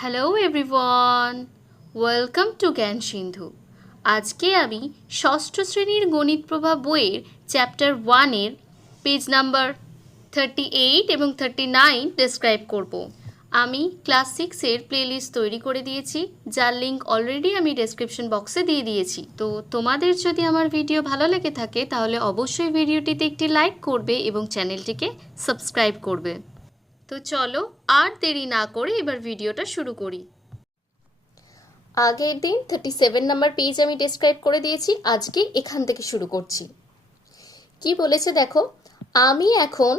Hello everyone welcome to জ্ঞান সিন্ধু আজকে আমি ষষ্ঠ শ্রেণির গণিত প্রভা বইয়ের চ্যাপ্টার ওয়ানের পেজ নাম্বার থার্টি এইট এবং থার্টি নাইন ডেসক্রাইব করব। আমি ক্লাস সিক্সের প্লেলিস্ট তৈরি করে দিয়েছি, যার লিঙ্ক অলরেডি আমি ডেসক্রিপশন বক্সে দিয়ে দিয়েছি। তো তোমাদের যদি আমার ভিডিও ভালো লেগে থাকে, তাহলে অবশ্যই ভিডিওটিতে একটি লাইক করবে এবং চ্যানেলটিকে সাবস্ক্রাইব করবে। তো চলো আর দেরি না করে এবার ভিডিওটা শুরু করি। আগের দিন থার্টি সেভেন নাম্বার পেজ আমি ডেসক্রাইব করে দিয়েছি, আজকে এখান থেকে শুরু করছি। কি বলেছে দেখো, আমি এখন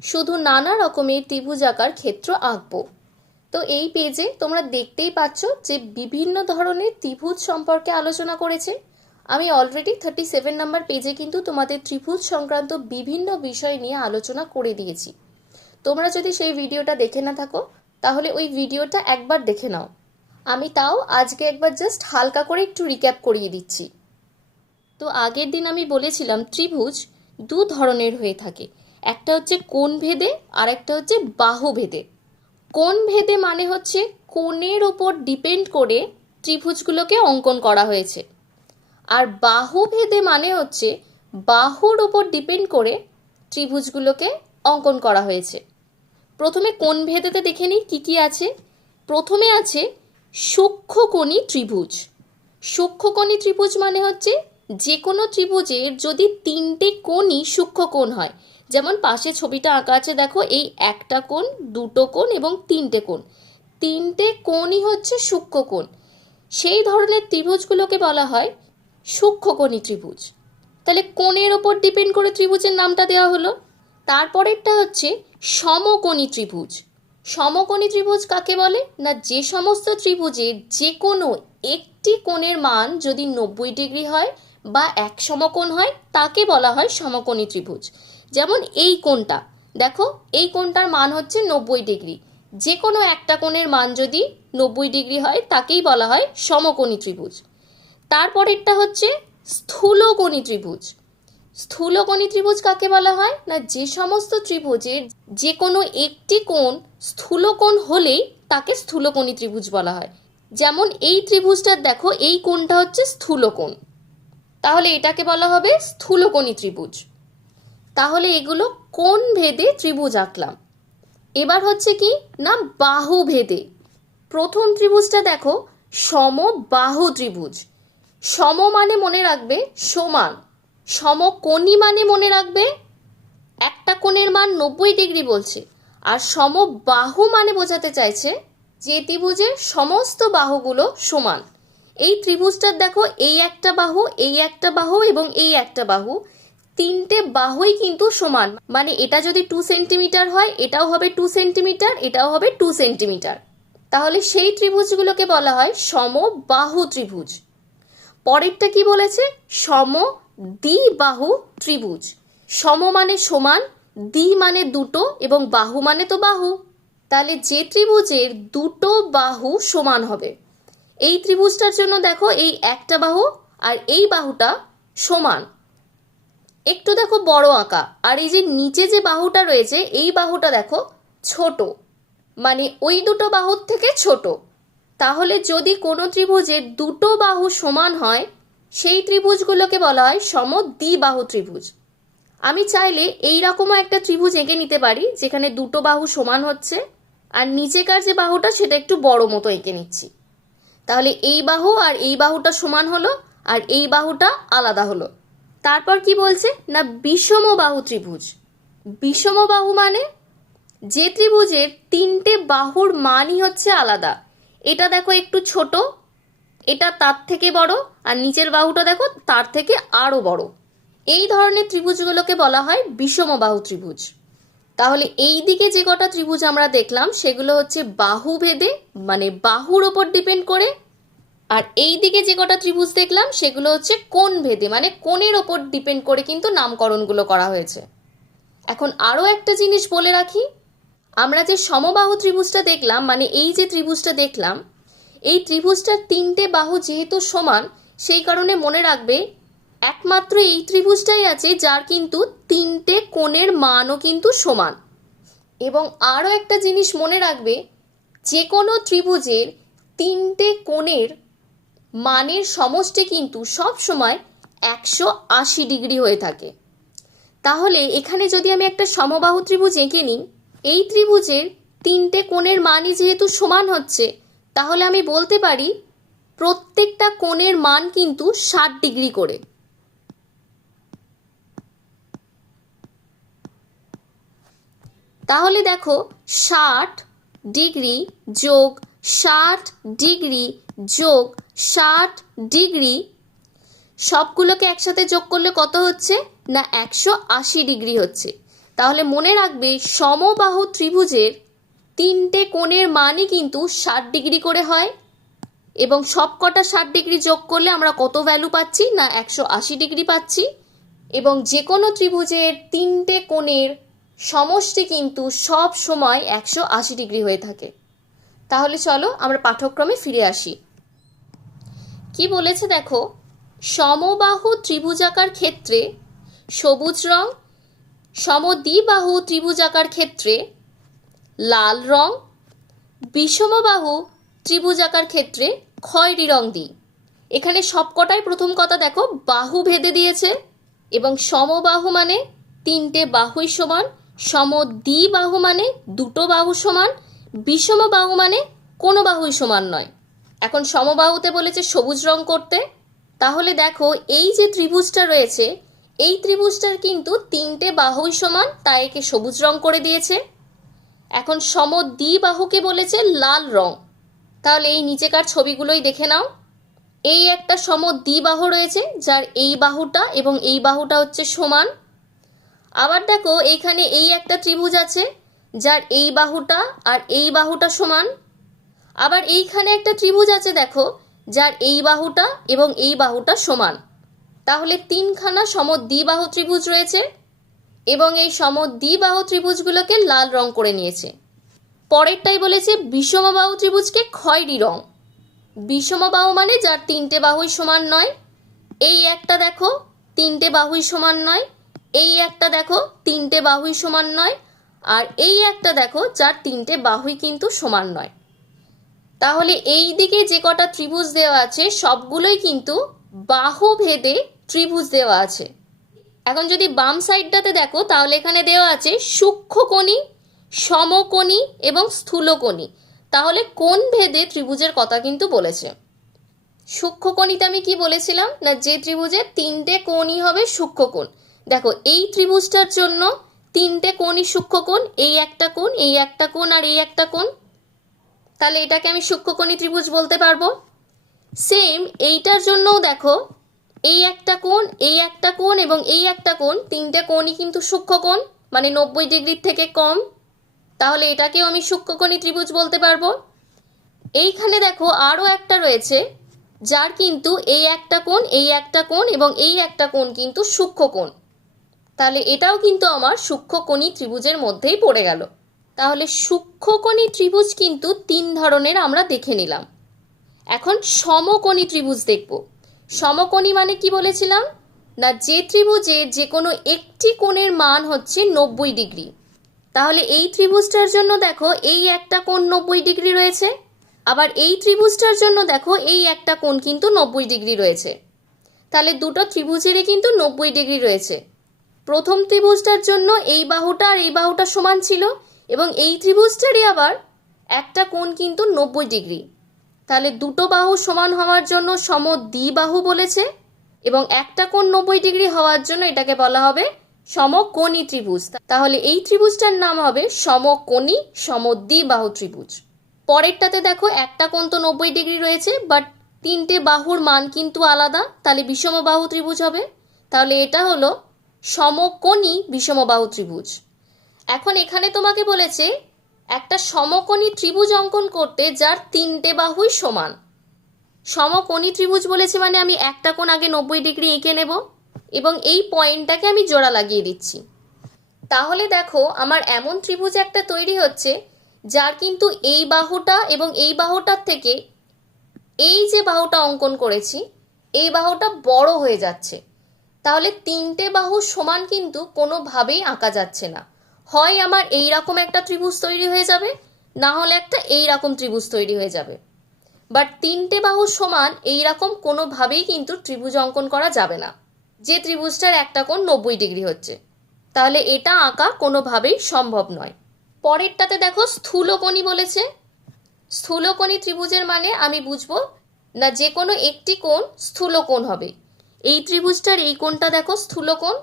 শুধু নানা রকমের ত্রিভুজ আকার ক্ষেত্র আঁকবো। তো এই পেজে তোমরা দেখতেই পাচ্ছ যে বিভিন্ন ধরনের ত্রিভুজ সম্পর্কে আলোচনা করেছে। আমি অলরেডি থার্টি সেভেন নাম্বার পেজে কিন্তু তোমাদের ত্রিভুজ সংক্রান্ত বিভিন্ন বিষয় নিয়ে আলোচনা করে দিয়েছি। তোমরা যদি সেই ভিডিওটা দেখে না থাকো, তাহলে ওই ভিডিওটা একবার দেখে নাও। আমি তাও আজকে একবার জাস্ট হালকা করে একটু রিক্যাপ করিয়ে দিচ্ছি। তো আগের দিন আমি বলেছিলাম, ত্রিভুজ দু ধরনের হয়ে থাকে। একটা হচ্ছে কোণ ভেদে, আর একটা হচ্ছে বাহু ভেদে। কোণ ভেদে মানে হচ্ছে কোণের ওপর ডিপেন্ড করে ত্রিভুজগুলোকে অঙ্কন করা হয়েছে। আর বাহু ভেদে মানে হচ্ছে বাহুর ওপর ডিপেন্ড করে ত্রিভুজগুলোকে অঙ্কন করা হয়েছে। প্রথমে কোন ভেদেতে দেখে নিই, কী কী আছে? প্রথমে আছে সূক্ষ্মকোণী ত্রিভুজ। সূক্ষ্মকোণী ত্রিভুজ মানে হচ্ছে যে কোনো ত্রিভুজের যদি তিনটে কোণই সূক্ষ্মকোণ হয়, যেমন পাশে ছবিটা আঁকা আছে, দেখো, এই একটা কোণ, দুটো কোণ এবং তিনটে কোণ। তিনটে কোণই হচ্ছে সূক্ষ্মকোণ। সেই ধরনের ত্রিভুজগুলোকে বলা হয় সূক্ষ্মকোণী ত্রিভুজ। তাহলে কোণের ওপর ডিপেন্ড করে ত্রিভুজের নামটা দেওয়া হলো। তারপরেরটা হচ্ছে সমকোণী ত্রিভুজ। সমকোণী ত্রিভুজ কাকে বলে? না, যে সমস্ত ত্রিভুজের যে কোনো একটি কোণের মান যদি নব্বই ডিগ্রি হয় বা এক সমকোণ হয়, তাকে বলা হয় সমকোণী ত্রিভুজ। যেমন এই কোণটা, দেখো, এই কোণটার মান হচ্ছে নব্বই ডিগ্রি। যে কোনো একটা কোণের মান যদি নব্বই ডিগ্রি হয়, তাকেই বলা হয় সমকোণী ত্রিভুজ। তারপরেরটা হচ্ছে স্থূলকোণী ত্রিভুজ। স্থূলকোণী ত্রিভুজ কাকে বলা হয়? না, যে সমস্ত ত্রিভুজের যে কোনো একটি কোণ স্থূলকোণ হলেই তাকে স্থূলকোণী ত্রিভুজ বলা হয়। যেমন এই ত্রিভুজটার দেখো, এই কোণটা হচ্ছে স্থূলকোণ। তাহলে এটাকে বলা হবে স্থূলকোণী ত্রিভুজ। তাহলে এগুলো কোন ভেদে ত্রিভুজ আঁকলাম। এবার হচ্ছে কি? না, বাহু ভেদে। প্রথম ত্রিভুজটা দেখো, সমবাহু ত্রিভুজ। সম মানে মনে রাখবে, সমান। সমকোণী মানে মনে রাখবে? একটা কোণের মান নব্বই ডিগ্রি বলছে, আর সমবাহু মানে বোঝাতে চাইছে যে ত্রিভুজের সমস্ত বাহুগুলো সমান। এই ত্রিভুজটার দেখো, এই একটা বাহু, এই একটা বাহু এবং এই একটা বাহু, তিনটে বাহুই কিন্তু সমান। মানে এটা যদি টু সেন্টিমিটার হয়, এটাও হবে টু সেন্টিমিটার এটাও হবে টু সেন্টিমিটার তাহলে সেই ত্রিভুজগুলোকে বলা হয় সমবাহু ত্রিভুজ। পরেরটা কি বলেছে? সম দ্বিবাহু ত্রিভুজ। সম মানে সমান দ্বি মানে দুটো এবং বাহু মানে তো বাহু। তাহলে যে ত্রিভুজের দুটো বাহু সমান হবে, এই ত্রিভুজটার জন্য দেখো এই একটা বাহু আর এই বাহুটা সমান। একটু দেখো বড় আঁকা, আর এই যে নিচে যে বাহুটা রয়েছে, এই বাহুটা দেখো ছোট মানে ওই দুটো বাহুর থেকে ছোট। তাহলে যদি কোনো ত্রিভুজের দুটো বাহু সমান হয় সেই ত্রিভুজগুলোকে বলা হয় সম দ্বিবাহু ত্রিভুজ। আমি চাইলে এই রকমও একটা ত্রিভুজ এঁকে নিতে পারি, যেখানে দুটো বাহু সমান হচ্ছে আর নিচেকার যে বাহুটা সেটা একটু বড় মতো এঁকে নিচ্ছি। তাহলে এই বাহু আর এই বাহুটা সমান হলো আর এই বাহুটা আলাদা হলো। তারপর কি বলছে? না, বিষম বাহু ত্রিভুজ। বিষম বাহু মানে যে ত্রিভুজের তিনটে বাহুর মানই হচ্ছে আলাদা। এটা দেখো একটু ছোট এটা তার থেকে বড়, আর নিচের বাহুটা দেখো, তার থেকে আরও বড়। এই ধরনের ত্রিভুজগুলোকে বলা হয় বিষম বাহু ত্রিভুজ। তাহলে এই দিকে যে কটা ত্রিভুজ আমরা দেখলাম, সেগুলো হচ্ছে বাহু ভেদে মানে বাহুর ওপর ডিপেন্ড করে, আর এই দিকে যে কটা ত্রিভুজ দেখলাম, সেগুলো হচ্ছে কোন ভেদে মানে কোণের ওপর ডিপেন্ড করে কিন্তু নামকরণগুলো করা হয়েছে। এখন আরও একটা জিনিস বলে রাখি, আমরা যে সমবাহু ত্রিভুজটা দেখলাম মানে এই যে ত্রিভুজটা দেখলাম এই ত্রিভুজটার তিনটে বাহু যেহেতু সমান, সেই কারণে মনে রাখবে একমাত্র এই ত্রিভুজটাই আছে যার কিন্তু তিনটে কোণের মানও কিন্তু সমান। এবং আরও একটা জিনিস মনে রাখবে যে কোনো ত্রিভুজের তিনটে কোণের মানের সমষ্টি কিন্তু সব সময় একশো আশি ডিগ্রি হয়ে থাকে। তাহলে এখানে যদি আমি একটা সমবাহু ত্রিভুজ এঁকে নিই, এই ত্রিভুজের তিনটে কোণের মানই যেহেতু সমান হচ্ছে তাহলে আমি বলতে পারি প্রত্যেকটা কোণের মান কিন্তু ষাট ডিগ্রি করে। তাহলে দেখো ষাট ডিগ্রি যোগ ষাট ডিগ্রি যোগ ষাট ডিগ্রি, সবগুলোকে একসাথে যোগ করলে কত হচ্ছে? না, একশো আশি ডিগ্রি হচ্ছে। তাহলে মনে রাখবে সমবাহু ত্রিভুজের তিনটে কোণের মানই কিন্তু ষাট ডিগ্রি করে হয়। এবং সবকটা ষাট ডিগ্রি যোগ করলে আমরা কত ভ্যালু পাচ্ছি? না, একশো আশি ডিগ্রি পাচ্ছি। এবং যে কোনো ত্রিভুজের তিনটে কোণের সমষ্টি কিন্তু সব সময় একশো আশি ডিগ্রি হয়ে থাকে। তাহলে চলো আমরা পাঠ্যক্রমে ফিরে আসি। কি বলেছে দেখো? সমবাহু ত্রিভুজাকার ক্ষেত্রে সবুজ রং, সমদ্বিবাহু ত্রিভুজাকার ক্ষেত্রে লাল রং, বিষমবাহু ত্রিভুজাকার ক্ষেত্রে খয়েরি রং দিই। এখানে সবকটাই প্রথম কথা দেখো, বাহু ভেদে দিয়েছে এবং সমবাহু মানে তিনটে বাহুই সমান, সমদ্বিবাহু মানে দুটো বাহু সমান, বিষমবাহু মানে কোনো বাহুই সমান নয়। এখন সমবাহুতে বলেছে সবুজ রং করতে। তাহলে দেখো, এই যে ত্রিভুজটা রয়েছে, এই ত্রিভুজটার কিন্তু তিনটে বাহুই সমান, তাই একে সবুজ রং করে দিয়েছে। এখন সমদ্বিবাহুকে বলেছে লাল রং। তাহলে এই নিচেকার ছবিগুলোই দেখে নাও। এই একটা সমদ্বিবাহু রয়েছে, যার এই বাহুটা এবং এই বাহুটা হচ্ছে সমান। আবার দেখো এইখানে এই একটা ত্রিভুজ আছে, যার এই বাহুটা আর এই বাহুটা সমান। আবার এইখানে একটা ত্রিভুজ আছে, দেখো, যার এই বাহুটা এবং এই বাহুটা সমান। তাহলে তিনখানা সমদ্বিবাহু ত্রিভুজ রয়েছে। এবং এই সমদ্বিবাহু ত্রিভুজগুলোকে লাল রং করে নিয়েছে। পরেরটাই বলেছে বিষমবাহু ত্রিভুজকে খয়েরি রং। বিষমবাহু মানে যার তিনটে বাহুই সমান নয়। এই একটা দেখো, তিনটে বাহুই সমান নয়। এই একটা দেখো, তিনটে বাহুই সমান নয়। আর এই একটা দেখো, যার তিনটে বাহুই কিন্তু সমান নয়। তাহলে এই দিকে যে কটা ত্রিভুজ দেওয়া আছে, সবগুলোই কিন্তু বাহু ভেদে ত্রিভুজ দেওয়া আছে। এখন যদি বাম সাইডটাতে দেখো, তাহলে এখানে দেওয়া আছে সূক্ষ্মকোণী সমকোণী এবং স্থূলকোণী। তাহলে কোন ভেদে ত্রিভুজের কথা কিন্তু বলেছে। সূক্ষ্মকোণীতে আমি কি বলেছিলাম? না, যে ত্রিভুজে তিনটে কোণই হবে সূক্ষ্মকোণ দেখো, এই ত্রিভুজটার জন্য তিনটে কোণই সূক্ষ্মকোণ এই একটা কোণ, এই একটা কোণ আর এই একটা কোণ। তাহলে এটাকে আমি সূক্ষ্মকোণী ত্রিভুজ বলতে পারব। সেম এইটার জন্যও দেখো এই একটা কোণ, এই একটা কোণ এবং এই একটা কোণ, তিনটে কোণই কিন্তু সূক্ষ্মকোণ মানে নব্বই ডিগ্রির থেকে কম। তাহলে এটাকেও আমি সূক্ষ্মকোণী ত্রিভুজ বলতে পারব। এইখানে দেখো আরও একটা রয়েছে, যার কিন্তু এই একটা কোণ, এই একটা কোণ এবং এই একটা কোণ কিন্তু সূক্ষ্ম সূক্ষ্মকোণ তাহলে এটাও কিন্তু আমার সূক্ষ্মকোণী ত্রিভুজের মধ্যেই পড়ে গেল। তাহলে সূক্ষ্মকোণী ত্রিভুজ কিন্তু তিন ধরনের আমরা দেখে নিলাম। এখন সমকোণী ত্রিভুজ দেখব। সমকোণী মানে কি বলেছিলাম? না, যে ত্রিভুজের যে কোনো একটি কোণের মান হচ্ছে নব্বই ডিগ্রি। তাহলে এই ত্রিভুজটার জন্য দেখো, এই একটা কোণ নব্বই ডিগ্রি রয়েছে। আবার এই ত্রিভুজটার জন্য দেখো, এই একটা কোণ কিন্তু নব্বই ডিগ্রি রয়েছে। তাহলে দুটো ত্রিভুজেরই কিন্তু নব্বই ডিগ্রি রয়েছে। প্রথম ত্রিভুজটার জন্য এই বাহুটা আর এই বাহুটা সমান ছিল এবং এই ত্রিভুজটারই আবার একটা কোণ কিন্তু নব্বই ডিগ্রি। তাহলে দুটো বাহু সমান হওয়ার জন্য সম দ্বিবাহু বলেছে এবং একটা কোণ নব্বই ডিগ্রি হওয়ার জন্য এটাকে বলা হবে সমকোণী ত্রিভুজ। তাহলে এই ত্রিভুজটার নাম হবে সমকোণী সমদ্বিবাহু ত্রিভুজ। পরেরটাতে দেখো একটা কোণ তো নব্বই ডিগ্রি রয়েছে বাট তিনটে বাহুর মান কিন্তু আলাদা, তাহলে বিষমবাহু ত্রিভুজ হবে। তাহলে এটা হলো সমকোণী বিষমবাহু ত্রিভুজ। এখন এখানে তোমাকে বলেছে একটা সমকোণী ত্রিভুজ অঙ্কন করতে যার তিনটে বাহুই সমান। সমকোণী ত্রিভুজ বলেছে মানে আমি একটা কোণ আগে নব্বই ডিগ্রি এঁকে নেব এবং এই পয়েন্টটাকে আমি জোড়া লাগিয়ে দিচ্ছি। তাহলে দেখো, আমার এমন ত্রিভুজ একটা তৈরি হচ্ছে যার কিন্তু এই বাহুটা এবং এই বাহুটার থেকে এই যে বাহুটা অঙ্কন করেছি, এই বাহুটা বড় হয়ে যাচ্ছে। তাহলে তিনটে বাহু সমান কিন্তু কোনোভাবেই আঁকা যাচ্ছে না। হয় আমার এই রকম একটা ত্রিভুজ তৈরি হয়ে যাবে, না হলে একটা এই রকম ত্রিভুজ তৈরি হয়ে যাবে। বাট তিনটে বাহু সমান এই রকম কোনোভাবেই কিন্তু ত্রিভুজ অঙ্কন করা যাবে না। যে ত্রিভুজটার একটা কোণ নব্বই ডিগ্রি হচ্ছে। তাহলে এটা আঁকা কোনোভাবেই সম্ভব নয়। পরেরটাতে দেখো স্থূলকোণী বলেছে। স্থূলকোণী ত্রিভুজের মানে আমি বুঝব, না যে কোনো একটি কোণ স্থূলকোণ হবে। এই ত্রিভুজটার এই কোণটা দেখো স্থূলকোণ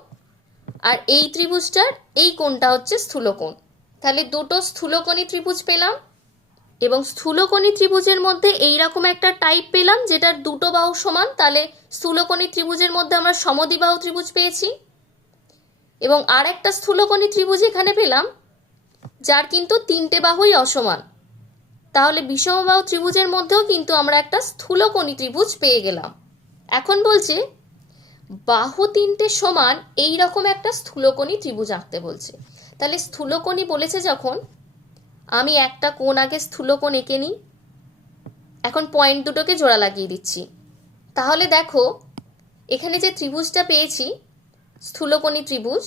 আর এই ত্রিভুজটার এই কোণটা হচ্ছে স্থূলকোণ। তাহলে দুটো স্থূলকোণী ত্রিভুজ পেলাম এবং স্থূলকোণী ত্রিভুজের মধ্যে এই রকম একটা টাইপ পেলাম যেটার দুটো বাহু সমান, তাহলে স্থূলকোণী ত্রিভুজের মধ্যে আমরা সমদ্বিবাহু ত্রিভুজ পেয়েছি। এবং আর একটা স্থূলকোণী ত্রিভুজ এখানে পেলাম, যার কিন্তু তিনটে বাহুই অসমান। তাহলে বিষমবাহু ত্রিভুজের মধ্যেও কিন্তু আমরা একটা স্থূলকোণী ত্রিভুজ পেয়ে গেলাম। এখন বলছে বাহু তিনটে সমান এই রকম একটা স্থূলকোণী ত্রিভুজ আঁকতে বলছে। তাহলে স্থূলকোণী বলেছে যখন, আমি একটা কোণ আগে স্থূলকোণ এঁকে নিই, এখন পয়েন্ট দুটোকে জোড়া লাগিয়ে দিচ্ছি। তাহলে দেখো, এখানে যে ত্রিভুজটা পেয়েছি, স্থূলকোণী ত্রিভুজ,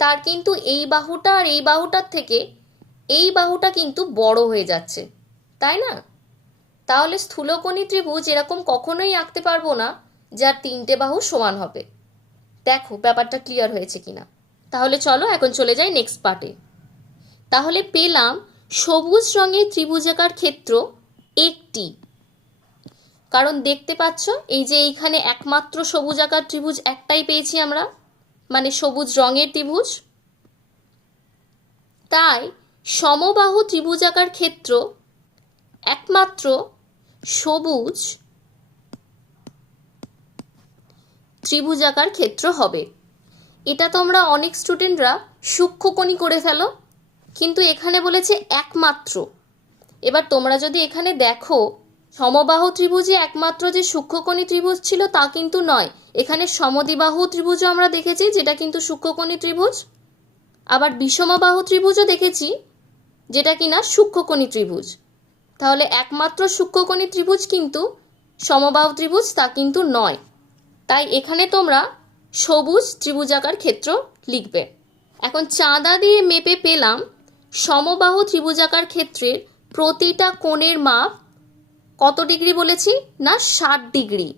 তার কিন্তু এই বাহুটা আর এই বাহুটার থেকে এই বাহুটা কিন্তু বড় হয়ে যাচ্ছে, তাই না? তাহলে স্থূলকোণী ত্রিভুজ এরকম কখনোই আঁকতে পারব না। যার তিনটে বাহু সমান হবে। দেখো, ব্যাপারটা ক্লিয়ার হয়েছে কিনা। তাহলে চলো এখন চলে যাই নেক্সট পার্টে তাহলে পেলাম সবুজ রঙের ত্রিভুজাকার ক্ষেত্র একটি। কারণ দেখতে পাচ্ছ, এই যে এইখানে একমাত্র সবুজ আকার ত্রিভুজ একটাই পেয়েছি আমরা। মানে সবুজ রঙের ত্রিভুজ। তাই সমবাহু ত্রিভুজাকার ক্ষেত্র একমাত্র সবুজ ত্রিভুজাকার ক্ষেত্র হবে। এটা তোমরা অনেক স্টুডেন্টরা সূক্ষ্মকণি করে ফেলো, কিন্তু এখানে বলেছে একমাত্র। এবার তোমরা যদি এখানে দেখো, সমবাহু ত্রিভুজে একমাত্র যে সূক্ষ্মকণি ত্রিভুজ ছিল তা কিন্তু নয়। এখানে সমদ্বিবাহু ত্রিভুজও আমরা দেখেছি, যেটা কিন্তু সূক্ষ্মকণি ত্রিভুজ। আবার বিষমবাহু ত্রিভুজও দেখেছি, যেটা কিনা সূক্ষ্মকণি ত্রিভুজ। তাহলে একমাত্র সূক্ষ্মকণি ত্রিভুজ কিন্তু, সমবাহু ত্রিভুজ তা কিন্তু নয়। তাই এখানে তোমরা সবুজ ত্রিভুজাকার ক্ষেত্র লিখবে। এখন চাঁদা দিয়ে মেপে পেলাম, সমবাহু ত্রিভুজাকার ক্ষেত্রের প্রতিটা কোণের মাপ কত ডিগ্রি বলেছি না ষাট ডিগ্রি?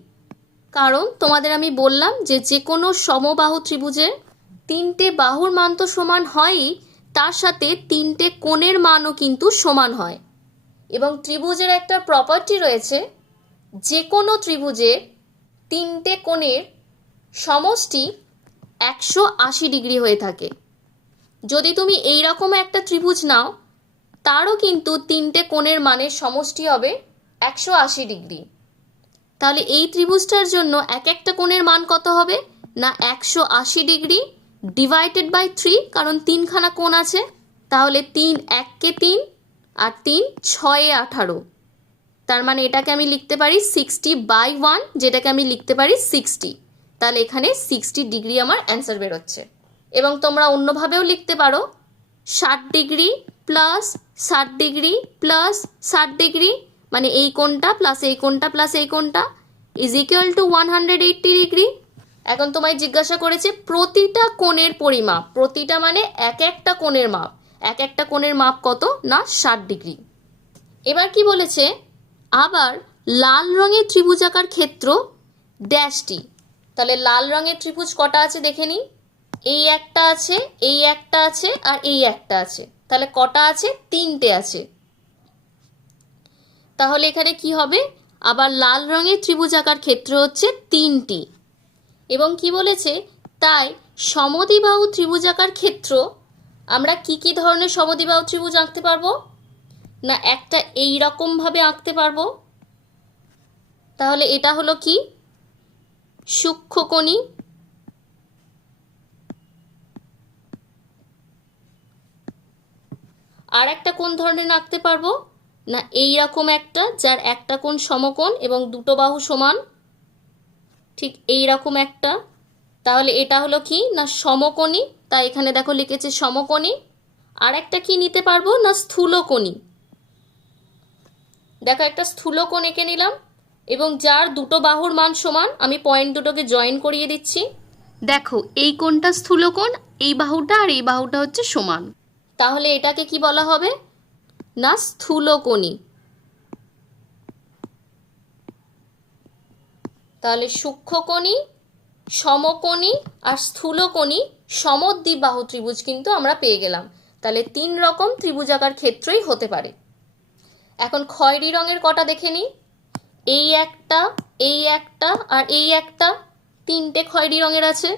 কারণ তোমাদের আমি বললাম যে যে কোনো সমবাহু ত্রিভুজে তিনটে বাহুর মান তো সমান হয়ই, তার সাথে তিনটে কোণের মানও কিন্তু সমান হয়। এবং ত্রিভুজের একটা প্রপার্টি রয়েছে যে কোনো ত্রিভুজে তিনটে কোণের সমষ্টি একশো আশি ডিগ্রি হয়ে থাকে। যদি তুমি এই রকম একটা ত্রিভুজ নাও, তারও কিন্তু তিনটে কোণের মানের সমষ্টি হবে একশো আশি ডিগ্রি। তাহলে এই ত্রিভুজটার জন্য এক একটা কোণের মান কত হবে? না, একশো আশি ডিগ্রি ডিভাইডেড বাই থ্রি কারণ তিনখানা কোণ আছে। তাহলে তিন এককে তিন আর তিন ছয়ে আঠারো। তার মানে এটাকে আমি লিখতে পারি সিক্সটি বাই ওয়ান যেটাকে আমি লিখতে পারি সিক্সটি তাহলে এখানে সিক্সটি ডিগ্রি আমার অ্যান্সার বেরোচ্ছে। এবং তোমরা অন্যভাবেও লিখতে পারো, ষাট ডিগ্রি প্লাস ষাট ডিগ্রি প্লাস ষাট ডিগ্রি মানে এই কোণটা প্লাস এই কোণটা প্লাস এই কোণটা is equal to one hundred eighty degree এখন তোমায় জিজ্ঞাসা করেছে প্রতিটা কোণের পরিমাপ, প্রতিটা মানে এক একটা কোণের মাপ, এক একটা কোণের মাপ কত না ষাট ডিগ্রি এবার কি বলেছে? আবার লাল রঙের ত্রিভুজাকার ক্ষেত্র ড্যাশটি তাহলে লাল রঙের ত্রিভুজ কটা আছে দেখে নিই। এই একটা আছে, এই একটা আছে, আর এই একটা আছে। তাহলে কটা আছে? তিনটে আছে। তাহলে এখানে কি হবে? আবার লাল রঙের ত্রিভুজাকার ক্ষেত্র হচ্ছে তিনটি। এবং কি বলেছে? তাই সমদ্বিবাহু ত্রিভুজাকার ক্ষেত্র আমরা কি কি ধরনের সমদ্বিবাহু ত্রিভুজ আঁকতে পারব? না একটা এই রকম ভাবে আঁকতে পারব? তাহলে এটা হলো কি? সূক্ষ্মকণি আর একটা কোন ধরনের আঁকতে পারব? না এই রকম একটা, যার একটা কোণ সমকোণ এবং দুটো বাহু সমান। ঠিক এই রকম একটা। তাহলে এটা হলো কি? না সমকোণী তাই এখানে দেখো লিখেছে সমকোণী। আর একটা কি নিতে পারব? না স্থূলকোণী। দেখো একটা স্থূলকোণ এঁকে নিলাম এবং যার দুটো বাহুর মান সমান আমি পয়েন্ট দুটোকে জয়েন করিয়ে দিচ্ছি। দেখো এই কোণটা স্থূলকোণ এই বাহুটা আর এই বাহুটা হচ্ছে সমান। তাহলে এটাকে কি বলা হবে? না স্থূলকোণী তাহলে সূক্ষ্মকোণী সমকোণী আর স্থূলকোণী সমদ্বিবাহু ত্রিভুজ কিন্তু আমরা পেয়ে গেলাম। তাহলে তিন রকম ত্রিভুজাকার ক্ষেত্রই হতে পারে। এখন খয়েরি রঙের কটা দেখে নিই। এই একটা এই একটা আর এই একটা তিনটে খয়েরি রঙের আছে।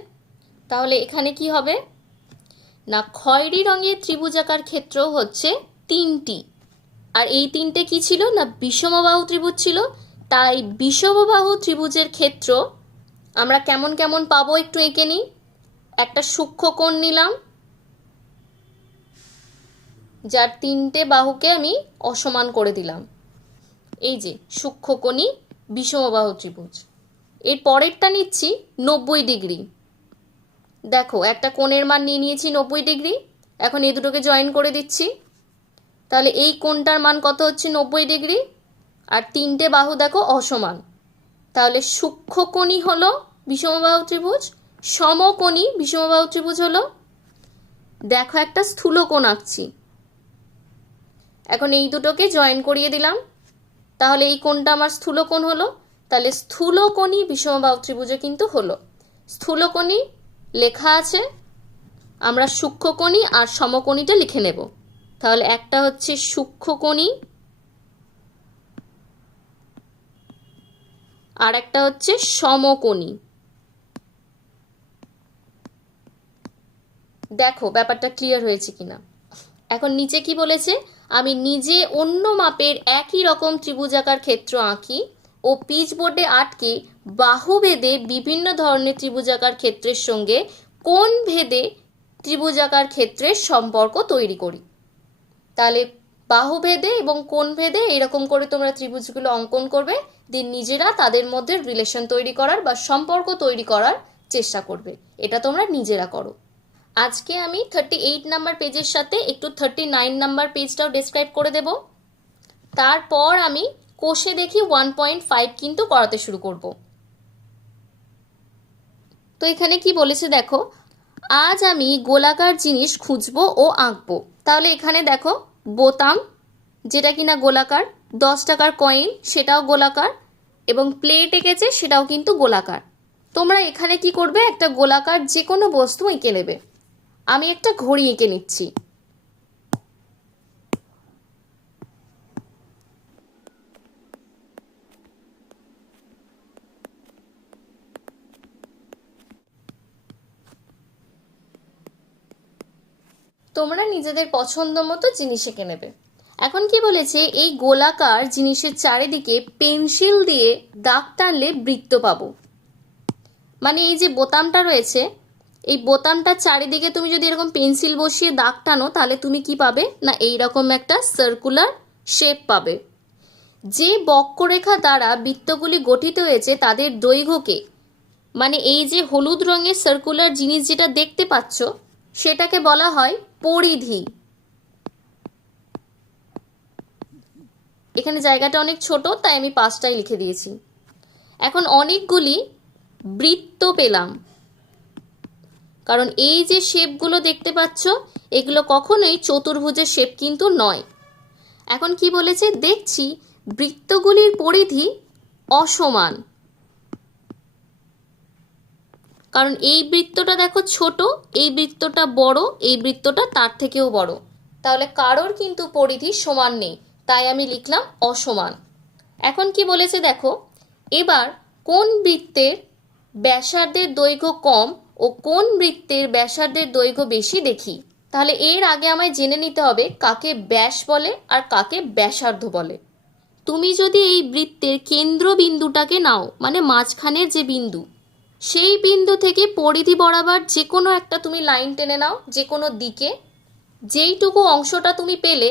তাহলে এখানে কি হবে? না, খয়েরি রঙের ত্রিভুজাকার ক্ষেত্র হচ্ছে তিনটি। আর এই তিনটে কি ছিল? না, বিষমবাহু ত্রিভুজ ছিল। তাই বিষমবাহু ত্রিভুজের ক্ষেত্র আমরা কেমন কেমন পাবো একটু এঁকে নিই। একটা সূক্ষ্ম কোণ নিলাম। যার তিনটে বাহুকে আমি অসমান করে দিলাম। এই যে সূক্ষ্মকোণী বিষমবাহু ত্রিভুজ। এর পরেরটা নিচ্ছি নব্বই ডিগ্রি। দেখো, একটা কোণের মান নিয়ে নিয়েছি নব্বই ডিগ্রি। এখন এই দুটোকে জয়েন করে দিচ্ছি। তাহলে এই কোণটার মান কত হচ্ছে নব্বই ডিগ্রি? আর তিনটে বাহু দেখো অসমান। তাহলে সূক্ষ্মকোণী হলো বিষমবাহু ত্রিভুজ, সমকোণী বিষমবাহু ত্রিভুজ হলো। দেখো একটা স্থূল কোণ আঁকছি। এখন এই দুটোকে জয়েন করিয়ে দিলাম। তাহলে এই কোণটা আমার স্থূলকোণ হলো। তাহলে স্থূলকোণী বিষমবাহু ত্রিভুজও কিন্তু হলো। স্থূলকোণী লেখা আছে। আমরা সূক্ষ্মকোণী আর সমকোণীটা লিখে নেব। তাহলে একটা হচ্ছে সূক্ষ্মকোণী আর একটা হচ্ছে সমকোণী। দেখো, ব্যাপারটা ক্লিয়ার হয়েছে কিনা। এখন নিচে কি বলেছে? আমি নিজে অন্য মাপের একই রকম ত্রিভুজাকার ক্ষেত্র আঁকি ও পিচ বোর্ডে আটকে বাহু ভেদে বিভিন্ন ধরনের ত্রিভুজাকার ক্ষেত্রের সঙ্গে কোন ভেদে ত্রিভুজাকার ক্ষেত্রের সম্পর্ক তৈরি করি। তাহলে বাহু ভেদে এবং কোন ভেদে এরকম করে তোমরা ত্রিভুজগুলো অঙ্কন করবে, দিয়ে নিজেরা তাদের মধ্যে রিলেশন তৈরি করার বা সম্পর্ক তৈরি করার চেষ্টা করবে। এটা তোমরা নিজেরা করো। আজকে আমি থার্টি এইট নাম্বার পেজের সাথে একটু থার্টি নাইন নাম্বার পেজটাও ডিসক্রাইব করে দেব। তারপর আমি কোষে দেখি ওয়ান পয়েন্ট ফাইভ কিন্তু করাতে শুরু করব। তো এখানে কি বলেছে দেখো, আজ আমি গোলাকার জিনিস খুঁজবো ও আঁকবো। তাহলে এখানে দেখো, বোতাম, যেটা কিনা গোলাকার, দশ টাকার কয়েন সেটাও গোলাকার, এবং প্লেট এঁকেছে, সেটাও কিন্তু গোলাকার। তোমরা এখানে কি করবে, একটা গোলাকার যে কোনো বস্তু এঁকে নেবে। আমি একটা ঘড়ি এঁকে নিচ্ছি। তোমরা নিজেদের পছন্দ মতো জিনিস এঁকে নেবে। এখন কি বলেছে? এই গোলাকার জিনিসের চারিদিকে পেন্সিল দিয়ে দাগ টানলে বৃত্ত পাবো। মানে এই যে বোতামটা রয়েছে এই বোতামটার চারিদিকে তুমি যদি এরকম পেন্সিল বসিয়ে দাগ টানো, তাহলে তুমি কি পাবে? না এই রকম একটা সার্কুলার শেপ পাবে। যে বক্ররেখা দ্বারা বৃত্তগুলি গঠিত হয়েছে, তাদের দৈর্ঘ্যকে মানে এই যে হলুদ রঙের সার্কুলার জিনিস যেটা দেখতে পাচ্ছ, সেটাকে বলা হয় পরিধি। এখানে জায়গাটা অনেক ছোট, তাই আমি পাঁচটাই লিখে দিয়েছি। এখন অনেকগুলি বৃত্ত পেলাম। কারণ এই যে শেপগুলো দেখতে পাচ্ছ, এগুলো কখনোই চতুর্ভুজের শেপ কিন্তু নয়। এখন কি বলেছে? দেখছি বৃত্তগুলির পরিধি অসমান। কারণ এই বৃত্তটা দেখো ছোট, এই বৃত্তটা বড়, এই বৃত্তটা তার থেকেও বড়। তাহলে কারোর কিন্তু পরিধি সমান নেই, তাই আমি লিখলাম অসমান। এখন কি বলেছে দেখো? এবার কোন বৃত্তের ব্যাসার্ধের দৈর্ঘ্য কম ও কোন বৃত্তের ব্যাসার্ধের দৈর্ঘ্য বেশি দেখি? তাহলে এর আগে আমায় জেনে নিতে হবে কাকে ব্যাস বলে আর কাকে ব্যাসার্ধ বলে। তুমি যদি এই বৃত্তের কেন্দ্রবিন্দুটাকে নাও মানে মাঝখানের যে বিন্দু, সেই বিন্দু থেকে পরিধি বরাবর যে কোনো একটা তুমি লাইন টেনে নাও যে কোনো দিকে। যেইটুকু অংশটা তুমি পেলে,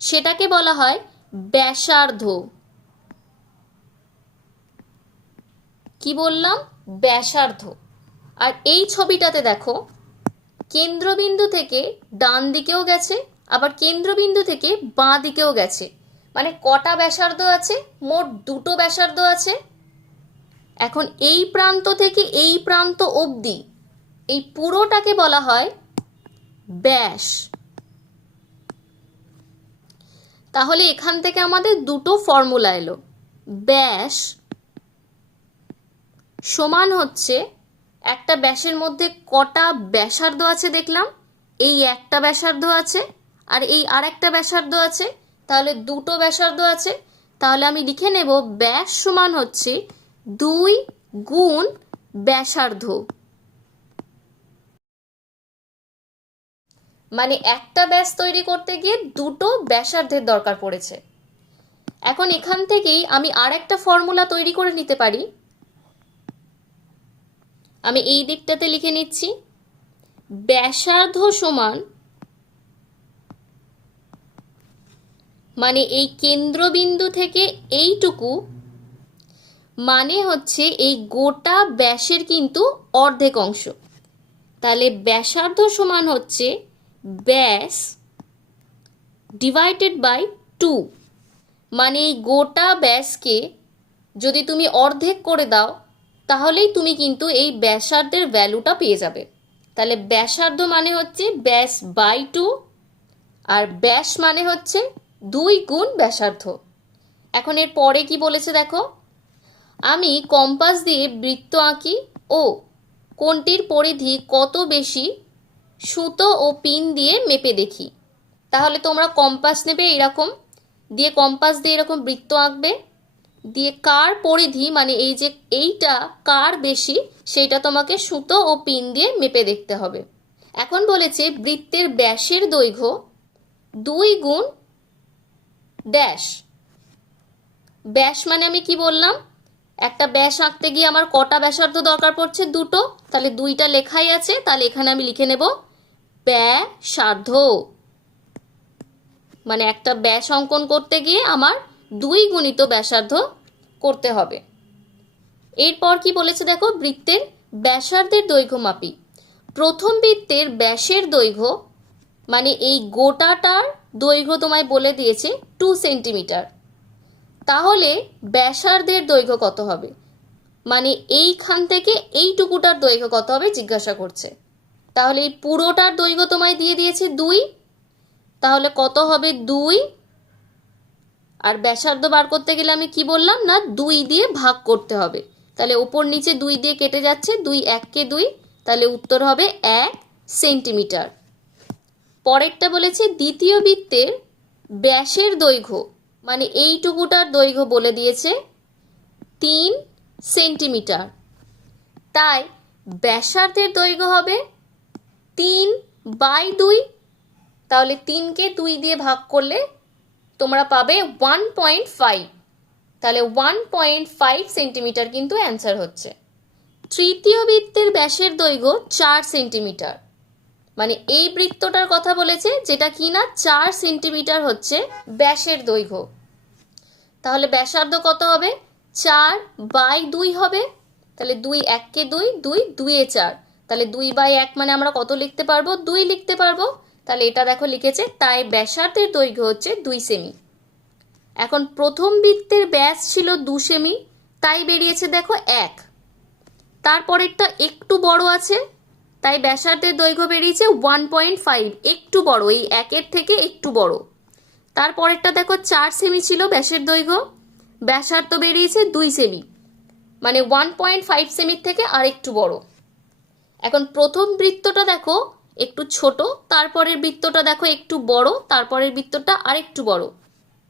সেটাকে বলা হয় ব্যাসার্ধ। কি বললাম? ব্যাসার্ধ। আর এই ছবিটাতে দেখো, কেন্দ্রবিন্দু থেকে ডান দিকেও গেছে, আবার কেন্দ্রবিন্দু থেকে বাঁ দিকেও গেছে। মানে কটা ব্যাসার্ধ আছে? মোট দুটো ব্যাসার্ধ আছে। এখন এই প্রান্ত থেকে এই প্রান্ত অবধি এই পুরোটাকে বলা হয় ব্যাস। তাহলে এখান থেকে আমাদের দুটো ফর্মুলা এলো। ব্যাস সমান হচ্ছে একটা ব্যাসের মধ্যে কটা ব্যাসার্ধ আছে দেখলাম। এই একটা ব্যাসার্ধ আছে আর এই আরেকটা ব্যাসার্ধ আছে। তাহলে দুটো ব্যাসার্ধ আছে। তাহলে আমি লিখে নেব ব্যাস সমান হচ্ছে দুই গুণ ব্যাসার্ধ। মানে একটা ব্যাস তৈরি করতে গিয়ে দুটো ব্যাসার্ধের দরকার পড়েছে। এখন এখান থেকেই আমি আর একটা ফর্মুলা তৈরি করে নিতে পারি। আমি এই দিকটাতে লিখে নিচ্ছি। ব্যাসার্ধ সমান মানে এই কেন্দ্রবিন্দু থেকে এইটুকু মানে হচ্ছে এই গোটা ব্যাসের কিন্তু অর্ধেক অংশ। তাহলে ব্যাসার্ধ সমান হচ্ছে ব্যাস ডিভাইডেড বাই টু মানে এই গোটা ব্যাসকে যদি তুমি অর্ধেক করে দাও তাহলেই তুমি কিন্তু এই ব্যাসার্ধের ভ্যালুটা পেয়ে যাবে। তাহলে ব্যাসার্ধ মানে হচ্ছে ব্যাস বাই টু আর ব্যাস মানে হচ্ছে দুই গুণ ব্যাসার্ধ। এখন এর পরে কি বলেছে দেখো? আমি কম্পাস দিয়ে বৃত্ত আঁকি ও কোনটির পরিধি কত বেশি সুতো ও পিন দিয়ে মেপে দেখি। তাহলে তোমরা কম্পাস নেবে এরকম, দিয়ে কম্পাস দিয়ে এরকম বৃত্ত আঁকবে। দিয়ে কার পরিধি মানে এই যে এইটা কার বেশি, সেইটা তোমাকে সুতো ও পিন দিয়ে মেপে দেখতে হবে। এখন বলেছে বৃত্তের ব্যাসের দৈর্ঘ্য দুই গুণ ড্যাশ। ব্যাস মানে আমি কি বললাম? একটা ব্যাস আঁকতে গিয়ে আমার কটা ব্যাসার্ধ দরকার পড়ছে দুটো, তাহলে দুইটা লেখাই আছে, তাহলে এখানে আমি লিখে নেব ব্যাসার্ধ। মানে একটা ব্যাস অঙ্কন করতে গিয়ে আমার দুই গুণিত ব্যাসার্ধ করতে হবে। এরপর কি বলেছে দেখো? বৃত্তের ব্যাসার্ধের দৈর্ঘ্য মাপি। প্রথম বৃত্তের ব্যাসের দৈর্ঘ্য মানে এই গোটাটার দৈর্ঘ্য তোমায় বলে দিয়েছে টু সেন্টিমিটার তাহলে ব্যাসার্ধের দৈর্ঘ্য কত হবে? মানে এইখান থেকে এইটুকুটার দৈর্ঘ্য কত হবে জিজ্ঞাসা করছে। তাহলে এই পুরোটার দৈর্ঘ্য তোমায় দিয়ে দিয়েছে দুই। তাহলে কত হবে দুই? আর ব্যাসার্ধ বার করতে গেলে আমি কি বললাম না, দুই দিয়ে ভাগ করতে হবে। তাহলে ওপর নিচে দুই দিয়ে কেটে যাচ্ছে, দুই এককে দুই। তাহলে উত্তর হবে এক সেন্টিমিটার। পরেরটা বলেছে দ্বিতীয় বৃত্তের ব্যাসের দৈর্ঘ্য মানে এইটুকুটার দৈর্ঘ্য বলে দিয়েছে তিন সেন্টিমিটার। তাই ব্যাসার্ধের দৈর্ঘ্য হবে তিন বাই দুই। তাহলে তিনকে দুই দিয়ে ভাগ করলে পাবে ওয়ান পয়েন্ট ফাইভ তাহলে ওয়ান পয়েন্ট ফাইভ সেন্টিমিটার কিন্তু অ্যান্সার হচ্ছে। তৃতীয় বৃত্তের ব্যাসের দৈর্ঘ্য চার সেন্টিমিটার মানে এই বৃত্তটার কথা বলেছে যেটা কি না চার সেন্টিমিটার হচ্ছে ব্যাসের দৈর্ঘ্য। তাহলে ব্যাসার্ধ কত হবে? চার বাই দুই হবে। তাহলে দুই এককে দুই দুই দুইয়ে চার। তাহলে দুই বাই এক মানে আমরা কত লিখতে পারব? দুই লিখতে পারব। তাহলে এটা দেখো লিখেছে, তাই ব্যাসার্ধের দৈর্ঘ্য হচ্ছে দুই সেমি এখন প্রথম বৃত্তের ব্যাস ছিল দু সেমি তাই বেরিয়েছে দেখো এক. তারপরেরটা একটু বড় আছে, তাই ব্যাসার্ধের দৈর্ঘ্য বেরিয়েছে ওয়ান পয়েন্ট ফাইভ একটু বড়, এই একের থেকে একটু বড়. তারপরেরটা দেখো চার সেমি ছিল ব্যাসের দৈর্ঘ্য, ব্যাসার্ধ বেরিয়েছে দুই সেমি মানে ওয়ান পয়েন্ট ফাইভ সেমির থেকে আর একটু বড়. এখন প্রথম বৃত্তটা দেখো একটু ছোট, তারপরের বৃত্তটা দেখো একটু বড়, তারপরের বৃত্তটা আরেকটু বড়।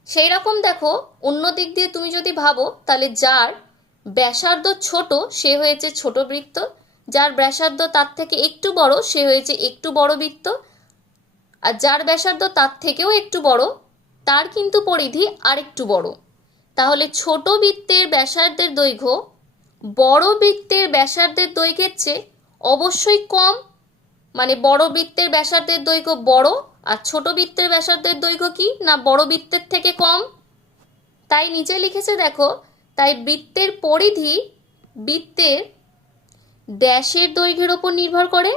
সেই রকম দেখো, অন্য দিক দিয়ে তুমি যদি ভাবো, তাহলে যার ব্যাসার্ধ ছোট, সে হয়েছে ছোট বৃত্ত। যার ব্যাসার্ধ তার থেকে একটু বড়, সে হয়েছে একটু বড় বৃত্ত। আর যার ব্যাসার্ধ তার থেকেও একটু বড়, তার কিন্তু পরিধি আরেকটু বড়। তাহলে ছোট বৃত্তের ব্যাসার্ধের দৈর্ঘ্য, বড় বৃত্তের ব্যাসার্ধের দৈর্ঘ্যের চেয়ে অবশ্যই কম মানে বড় বৃত্তের ব্যাসার্ধের দৈর্ঘ্য বড় আর ছোট বৃত্তের ব্যাসার্ধের দৈর্ঘ্য কি? না, বড় বৃত্তের থেকে কম? তাই নিচে লিখেছে দেখো, তাই বৃত্তের পরিধি বৃত্তের ড্যাশের দৈর্ঘ্যের ওপর নির্ভর করে।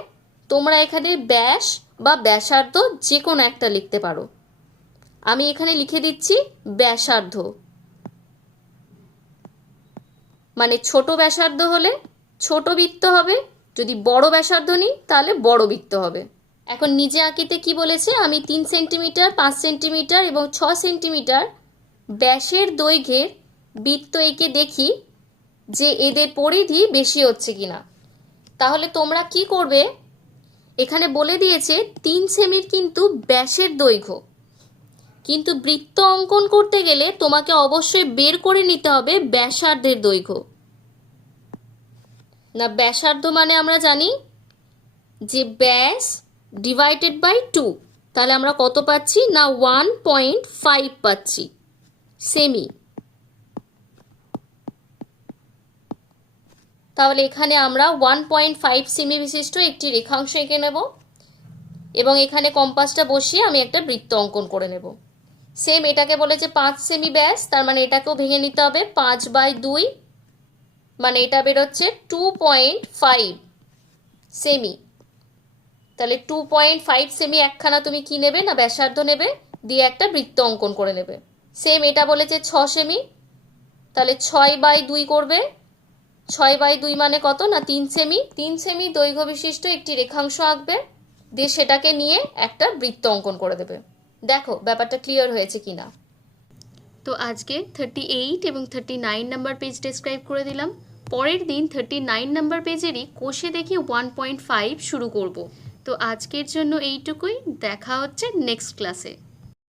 তোমরা এখানে ব্যাস বা ব্যাসার্ধ যে কোনো একটা লিখতে পারো। আমি এখানে লিখে দিচ্ছি ব্যাসার্ধ। মানে ছোট ব্যাসার্ধ হলে ছোট বৃত্ত হবে যদি বড় ব্যাসার্ধ নিই, তাহলে বড় বৃত্ত হবে। এখন নিজে আঁকিতে কি বলেছে? আমি তিন সেন্টিমিটার, পাঁচ সেন্টিমিটার এবং ছ সেন্টিমিটার ব্যাসের দৈর্ঘ্যের বৃত্ত এঁকে দেখি যে এদের পরিধি বেশি হচ্ছে কিনা। তাহলে তোমরা কি করবে? এখানে বলে দিয়েছে, তিন সেমির কিন্তু ব্যাসের দৈর্ঘ্য। কিন্তু বৃত্ত অঙ্কন করতে গেলে তোমাকে অবশ্যই বের করে নিতে হবে ব্যাসার্ধের দৈর্ঘ্য। না ব্যাসার্ধ মানে আমরা জানি যে ব্যাস ডিভাইডেড বাই টু তাহলে আমরা কত পাচ্ছি? না ওয়ান পয়েন্ট ফাইভ পাচ্ছি। সেমি তাহলে এখানে আমরা ওয়ান পয়েন্ট ফাইভ সেমি বিশিষ্ট একটি রেখাংশ এঁকে নেব এবং এখানে কম্পাসটা বসিয়ে আমি একটা বৃত্ত অঙ্কন করে নেব। সেম এটাকে বলেছে পাঁচ সেমি ব্যাস, তার মানে এটাকেও ভেঙে নিতে হবে। পাঁচ বাই দুই মানে এটা বেরোচ্ছে টু পয়েন্ট ফাইভ সেমি তাহলে টু পয়েন্ট ফাইভ সেমি একখানা তুমি কি নেবে না ব্যাসার্ধ নেবে? দিয়ে একটা বৃত্ত অঙ্কন করে নেবে। সেম এটা বলেছে ছ সেমি তাহলে ছয় বাই দুই করবে। ছয় বাই দুই মানে কত? না, তিন সেমি তিন সেমি দৈর্ঘ্য বিশিষ্ট একটি রেখাংশ আঁকবে। দিয়ে সেটাকে নিয়ে একটা বৃত্ত অঙ্কন করে দেবে। দেখো, ব্যাপারটা ক্লিয়ার হয়েছে কিনা। তো আজকে থার্টি এইট এবং thirty nine number page describe করে দিলাম। পরের দিন থার্টি নাইন নাম্বার পেজেরই কোষে দেখি ওয়ান পয়েন্ট ফাইভ শুরু করব। তো আজকের জন্য এইটুকুই। দেখা হচ্ছে নেক্সট ক্লাসে